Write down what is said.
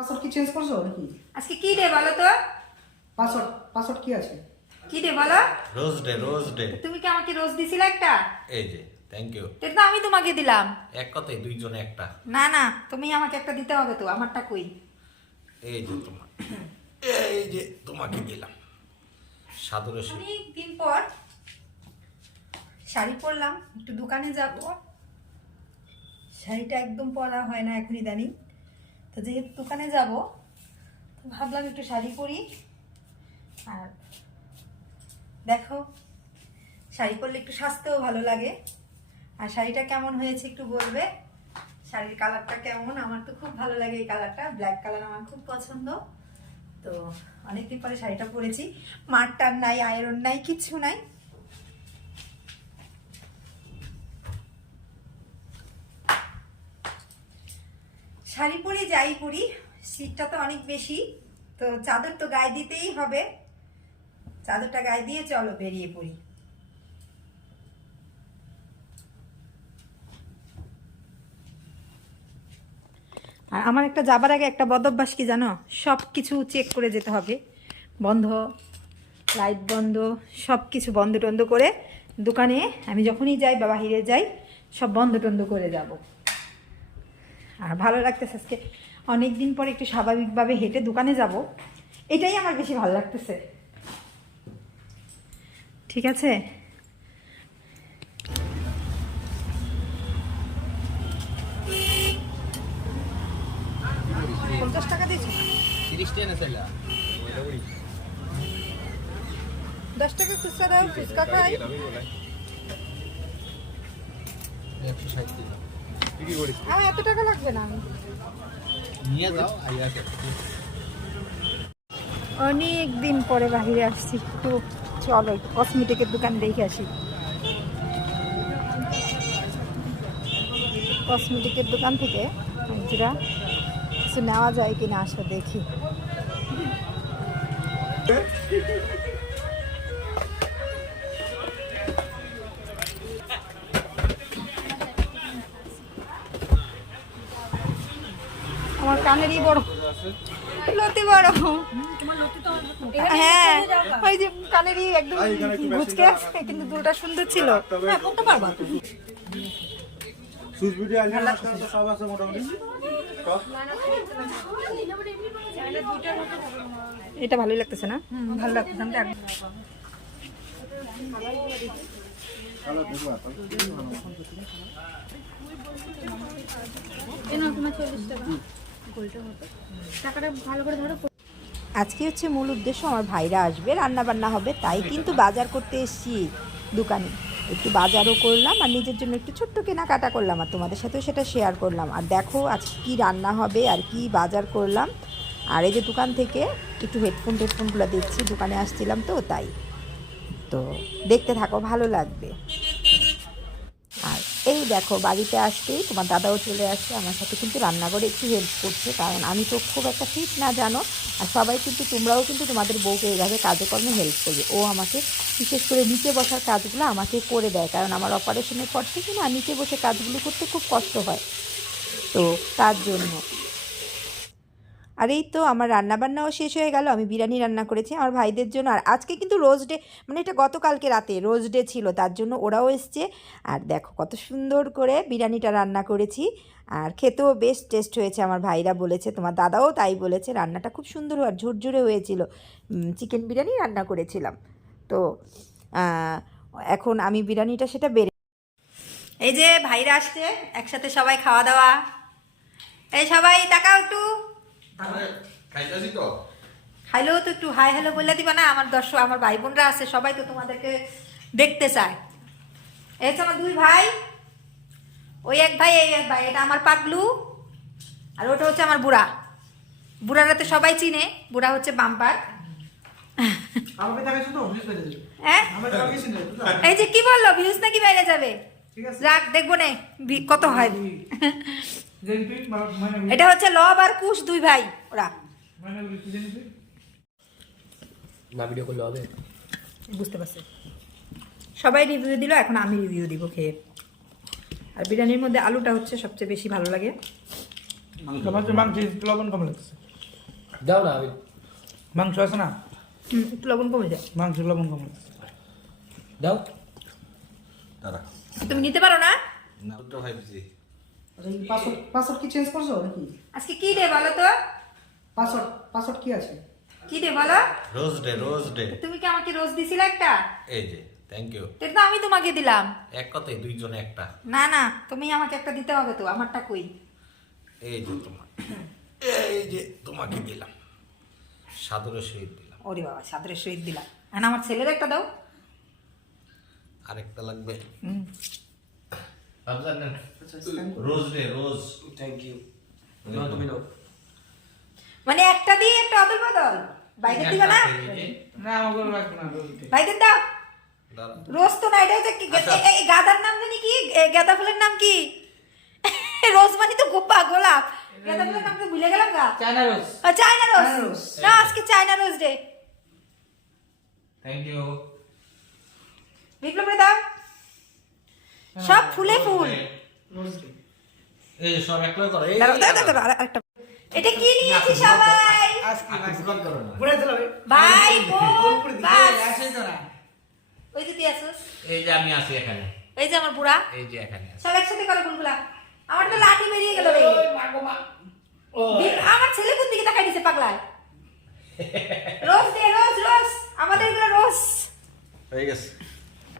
Password কি change করছ নাকি? আজকে কি ডে বলো তো? পাসওয়ার্ড পাসওয়ার্ড কি আছে? কি ডে বলো? রোজ ডে রোজ ডে তুমি কি আমাকে রোজ দিছিলে একটা? এই যে থ্যাংক ইউ এটা তো আমি তোমাকে দিলাম। এক কথাই দুইজনে একটা। না না তুমি আমাকে একটা দিতে হবে তো আমারটা কই? এই যে তোমার এই যে তোমাকে দিলাম। সাদরে অনেক দিন পর শাড়ি পরলাম একটু দোকানে যাব। শাড়িটা একদম পরা হয় না এখন ইদানিং। তো যেহেতু দোকানে যাব, তো ভাবলাম একটু শাড়ি পরি। আর দেখো, শাড়ি পরলে একটু স্বাস্থ্যও ভালো লাগে। আর শাড়িটা কেমন হয়েছে একটু বলবে? শাড়ির কালারটা কেমন? আমার তো খুব ভালো লাগে এই কালারটা। ব্ল্যাক কালার আমার খুব পছন্দ। তো অনেকদিন পরে শাড়িটা পরেছি। মারটার নাই আয়রন নাই কিছু নাই। শাড়ি পরে যাই পরি, শীতটা তো অনেক বেশি, তো চাদর তো গায়ে দিতেই হবে। চাদরটা গায়ে দিয়ে চলো বেরিয়ে পড়ি। আর আমার একটা যাবার আগে একটা বদভ্যাস কি জানো? সব কিছু চেক করে যেতে হবে। বন্ধ লাইট বন্ধ সব কিছু বন্ধ টন্ধ করে দোকানে আমি যখনই যাই বা বাহিরে যাই, সব বন্ধ টন্ধ করে যাব। আর ভালো লাগতেছে আজকে। অনেক দিন পরে একটু স্বাভাবিকভাবে হেঁটে দোকানে যাব। এটাই আমার বেশি ভালো লাগতেছে। ঠিক আছে? পঞ্চাশ টাকা দিয়েছি? দশ টাকা ফুচকা দাও ফুচকা খাই। আমার এত টাকা লাগবে না। নিয়ে যাও অনেক দিন পরে বাহিরে আসছি। একটু চলো কসমেটিকের দোকান দেখে আসি। কসমেটিকের দোকান থেকে যেটা কিছু নেওয়া যায় কিনা আসো দেখি। আমার কানেরই বড়। লতি বড়। হ্যাঁ ওই যে কানেরই একদম গুচকে আছে কিন্তু দুলটা সুন্দর ছিল। হ্যাঁ পড়তে পারবা। সুইচ ভিডিও আছে তো সব আছে মোটামুটি। এটা ভালোই লাগতেছে না? ভালো লাগতেছে না আজকে হচ্ছে মূল উদ্দেশ্য আমার ভাইরা আসবে রান্না বান্না হবে, তাই কিন্তু বাজার করতে এসেছি দোকানে। একটু বাজারও করলাম আর নিজের জন্য একটু ছোট্ট কেনাকাটা করলাম আর তোমাদের সাথেও সেটা শেয়ার করলাম। আর দেখো আজকে কি রান্না হবে আর কি বাজার করলাম। আর এই যে দোকান থেকে একটু হেডফোন টেডফোনগুলো দেখছি, দোকানে আসছিলাম তো তাই। তো দেখতে থাকো, ভালো লাগবে। এই দেখো, বাড়িতে আসতেই তোমার দাদাও চলে আসছে আমার সাথে কিন্তু রান্নাঘরে একটু হেল্প করছে, কারণ আমি তো খুব একটা ফিট না, জানো? আর সবাই কিন্তু, তোমরাও কিন্তু তোমাদের বউকে এইভাবে কাজে কর্মে হেল্প করবে। ও আমাকে বিশেষ করে নিচে বসার কাজগুলো আমাকে করে দেয়, কারণ আমার অপারেশনের পর থেকে না, নিচে বসে কাজগুলো করতে খুব কষ্ট হয়। তো তার জন্য আর এই তো আমার রান্নাবান্নাও শেষ হয়ে গেল, আমি বিরিয়ানি রান্না করেছি আমার ভাইদের জন্য। আর আজকে কিন্তু রোজ ডে মানে এটা গতকালকে রাতে রোজ ডে ছিল, তার জন্য ওরাও এসছে। আর দেখো কত সুন্দর করে বিরিয়ানিটা রান্না করেছি। আর খেতেও বেশ টেস্ট হয়েছে, আমার ভাইরা বলেছে, তোমার দাদাও তাই বলেছে, রান্নাটা খুব সুন্দর আর ঝুরঝুরে হয়েছিল। চিকেন বিরিয়ানি রান্না করেছিলাম। তো এখন আমি বিরিয়ানিটা সেটা বেড়ে এই যে ভাইরা আসছে, একসাথে সবাই খাওয়া দাওয়া। এই সবাই তাকাও একটু। খাইতাছি তো। হ্যালো তো একটু হাই হ্যালো বলে দিবা না? আমার দর্শক আমার ভাই বোনরা আছে সবাই তো তোমাদেরকে দেখতে চায়। এই আমার দুই ভাই ওই এক ভাই এই এক ভাই এটা আমার পাগলু আর ওটা হচ্ছে আমার বুড়া। বুড়ারা তো সবাই চিনে বুড়া হচ্ছে বাম্পার। হ্যাঁ? এই যে কি বলল ভিউজ নাকি বাইরে যাবে? ঠিক আছে। রাখ দেখব নে কত হয়। এটা হচ্ছে লব আর কুশ দুই ভাই ওরা। তুই জেন তুই না ভিডিও করলে হবে? বুঝতে পারছি। সবাই রিভিউ দিল এখন আমি রিভিউ দিব খেয়ে। আর বিরিয়ানির মধ্যে আলুটা হচ্ছে সবচেয়ে বেশি ভালো লাগে। মাংস মাংস লবণ কম লাগছে দাও না মাংস আছে না? একটু লবণ কমে যায়। মাংস লবণ কম দাও। তুমি নিতে পারো না? না তো ভাবছি পাসওয়ার্ড পাসওয়ার্ড কি চেঞ্জ করছ নাকি? আজকে কি ডে বলো তো? পাসওয়ার্ড পাসওয়ার্ড কি আছে? কি ডে বলো? রোজ ডে রোজ ডে তুমি কি আমাকে রোজ দিছিলে একটা? এই যে থ্যাংক ইউ এটা তো আমি তোমাকে দিলাম। এক কথায় দুইজনে একটা। না না তুমি আমাকে একটা দিতে হবে তো আমারটা কই? এই যে তোমার এই যে তোমাকে দিলাম। সাদরের সহিত দিলাম। ওরে বাবা সাদরের সহিত দিলাম। আর আমার ছেলের একটা দাও। আরেকটা লাগবে? হুম। Rose day rose thank you তুমি দাও মানে একটা দিয়ে একটা অদল বদল। বাইরে দিবা না? বাইরে দাও। রোজ তো না এটা হচ্ছে কি আচ্ছা। গাঁদার নাম জানি কি? গাঁদা ফুলের নাম কি? রোজ মানে তো গোপা গোলাপ। গাঁদা ফুলের নাম তো ভুলে গেলাম গা? চায়না রোজ চায়না রোজ না আজকে China rose day thank you Biplab রে দাও। সব ফুলে ফুল। এই সব একলা করো এই দাঁড়াও, দাঁড়াও, দাঁড়াও, আর- আরেকটা। এটা কি নিয়েছি সবাই? আজকে আজকে করো না পুরাই দিলাম ভাই বোন বাস আসেই তো না। ওই যে তুই আসুস। এই যে আমি আছি এখানে। এই যে আমার বুড়া। এই যে এখানে সব একসাথে করো ফুলগুলা। আমার তো লাঠি বেরিয়ে গেল রে। আমার ছেলে কোন দিকে তাকাই দিছে পাগলায়? রোজ দে রোজ রোজ। আমাদের এগুলো রোজ। হয়ে গেছে।